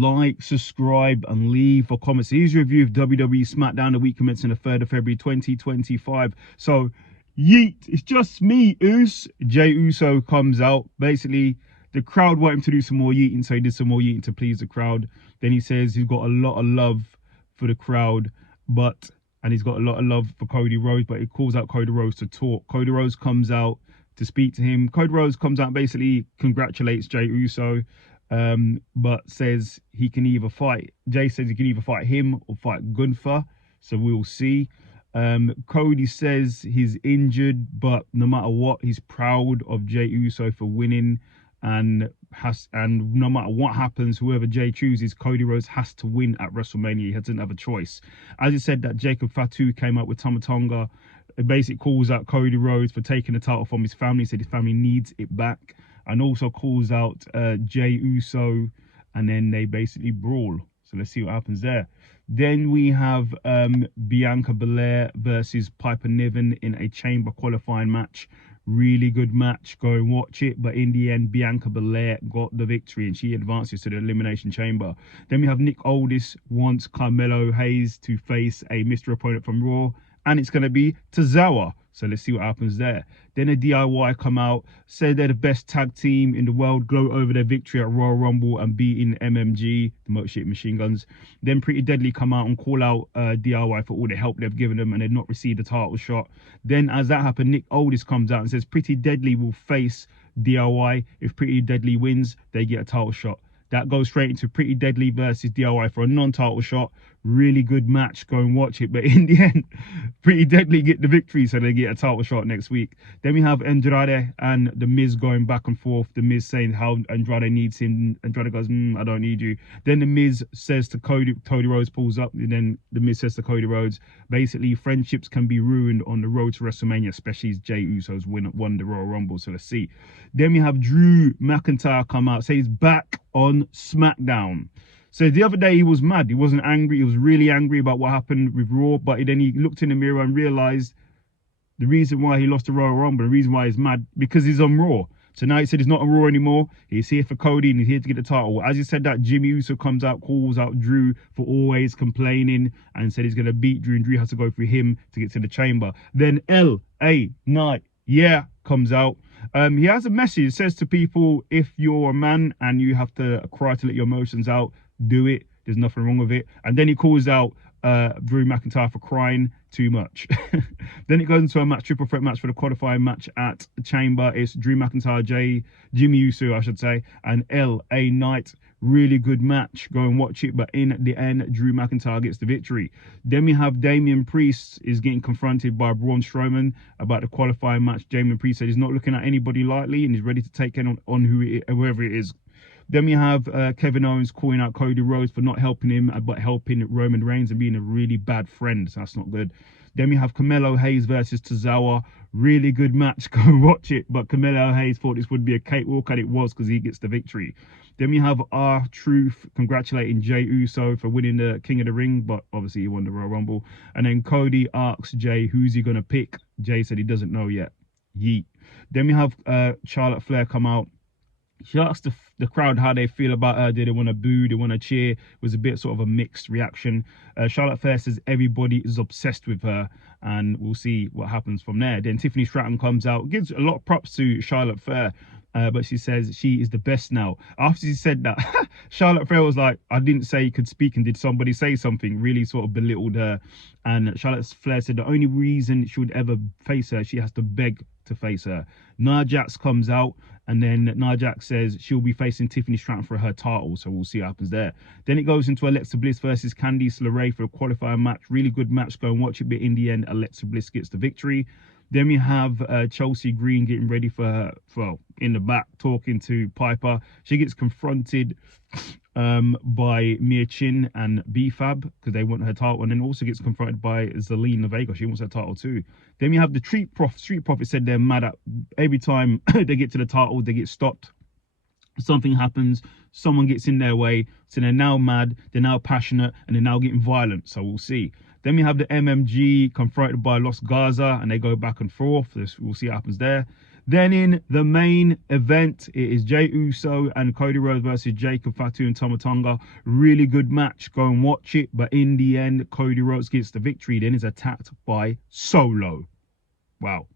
like, subscribe, and leave a comment. So here's your review of WWE SmackDown, the week commencing the 3rd of February 2025. So yeet, it's just me, Jey Uso comes out. Basically, the crowd want him to do some more yeeting, so he did some more yeeting to please the crowd. Then he says he's got a lot of love for the crowd, and he's got a lot of love for Cody Rhodes, but he calls out Cody Rhodes to talk. Cody Rhodes comes out to speak to him. Cody Rhodes comes out and basically congratulates Jey Uso, but says he can either fight. Jey says he can either fight him or fight Gunther, so we'll see. Cody says he's injured, but no matter what, he's proud of Jey Uso for winning, and no matter what happens, whoever Jey chooses, Cody Rhodes has to win at WrestleMania. He doesn't have a choice. As he said, that Jacob Fatu came out with Tama Tonga. It basically calls out Cody Rhodes for taking the title from his family. He said his family needs it back, and also calls out Jey Uso, and then they basically brawl. So let's see what happens there. Then we have Bianca Belair versus Piper Niven in a chamber qualifying match. Really good match. Go and watch it. But in the end, Bianca Belair got the victory and she advances to the Elimination Chamber. Then we have Nick Aldis wants Carmelo Hayes to face a mystery opponent from Raw, and it's going to be Tozawa. So let's see what happens there. Then a DIY come out, say they're the best tag team in the world, gloat over their victory at Royal Rumble and beating MMG, the Motor City Machine Guns. Then Pretty Deadly come out and call out DIY for all the help they've given them and they've not received a title shot. Then as that happened, Nick Aldis comes out and says Pretty Deadly will face DIY. If Pretty Deadly wins, they get a title shot. That goes straight into Pretty Deadly versus DIY for a non-title shot. Really good match. Go and watch it. But in the end, Pretty Deadly get the victory, so they get a title shot next week. Then we have Andrade and The Miz going back and forth. The Miz saying how Andrade needs him. Andrade goes, I don't need you. Then The Miz says to Cody Rhodes pulls up. And then The Miz says to Cody Rhodes, basically, friendships can be ruined on the road to WrestleMania, especially as Jey Uso's won the Royal Rumble. So let's see. Then we have Drew McIntyre come out, say he's back on SmackDown. So the other day he was mad. He wasn't angry. He was really angry about what happened with Raw. But then he looked in the mirror and realized the reason why he lost the Royal Rumble, the reason why he's mad, because he's on Raw. So now he said he's not on Raw anymore. He's here for Cody and he's here to get the title. As he said that, Jimmy Uso comes out, calls out Drew for always complaining and said he's going to beat Drew and Drew has to go through him to get to the chamber. Then LA Knight, comes out. He has a message. It says to people, if you're a man and you have to cry to let your emotions out, do it. There's nothing wrong with it. And then he calls out Drew McIntyre for crying too much. Then it goes into a triple threat match for the qualifying match at Chamber. It's Drew McIntyre, Jimmy Uso, I should say, and LA Knight. Really good match. Go and watch it. But in the end, Drew McIntyre gets the victory. Then we have Damian Priest is getting confronted by Braun Strowman about the qualifying match. Damian Priest said he's not looking at anybody lightly and he's ready to take on whoever it is. Then we have Kevin Owens calling out Cody Rhodes for not helping him, but helping Roman Reigns and being a really bad friend. So that's not good. Then we have Carmelo Hayes versus Tozawa. Really good match. Go and watch it. But Carmelo Hayes thought this would be a cakewalk, and it was because he gets the victory. Then we have R-Truth congratulating Jey Uso for winning the King of the Ring, but obviously he won the Royal Rumble. And then Cody asks Jey, who's he going to pick? Jey said he doesn't know yet. Yeet. Then we have Charlotte Flair come out. She asked the crowd how they feel about her. Did they want to boo? They want to cheer? It was a bit sort of a mixed reaction. Charlotte Flair says everybody is obsessed with her, and we'll see what happens from there. Then Tiffany Stratton comes out, gives a lot of props to Charlotte Flair, but she says she is the best now. After she said that, Charlotte Flair was like, I didn't say you could speak, and did somebody say something? Really sort of belittled her. And Charlotte Flair said the only reason she would ever face her, she has to beg to face her. Nia Jax comes out, and then Nia Jax says she'll be facing Tiffany Stratton for her title, so we'll see what happens there. Then it goes into Alexa Bliss versus Candice LeRae for a qualifying match. Really good match. Go and watch it, but in the end, Alexa Bliss gets the victory. Then we have Chelsea Green getting ready for her, well, in the back, talking to Piper. She gets confronted by Mia Chin and B-Fab because they want her title, and then also gets confronted by Zelina Vega. She wants her title too. Then we have the Street Profits said they're mad at every time they get to the title, they get stopped. Something happens, someone gets in their way, so they're now mad, they're now passionate, and they're now getting violent. So we'll see. Then we have the MMG confronted by Los Garza, and they go back and forth. We'll see what happens there. Then in the main event, it is Jey Uso and Cody Rhodes versus Jacob Fatu and Tama Tonga. Really good match. Go and watch it. But in the end, Cody Rhodes gets the victory. Then is attacked by Solo. Wow.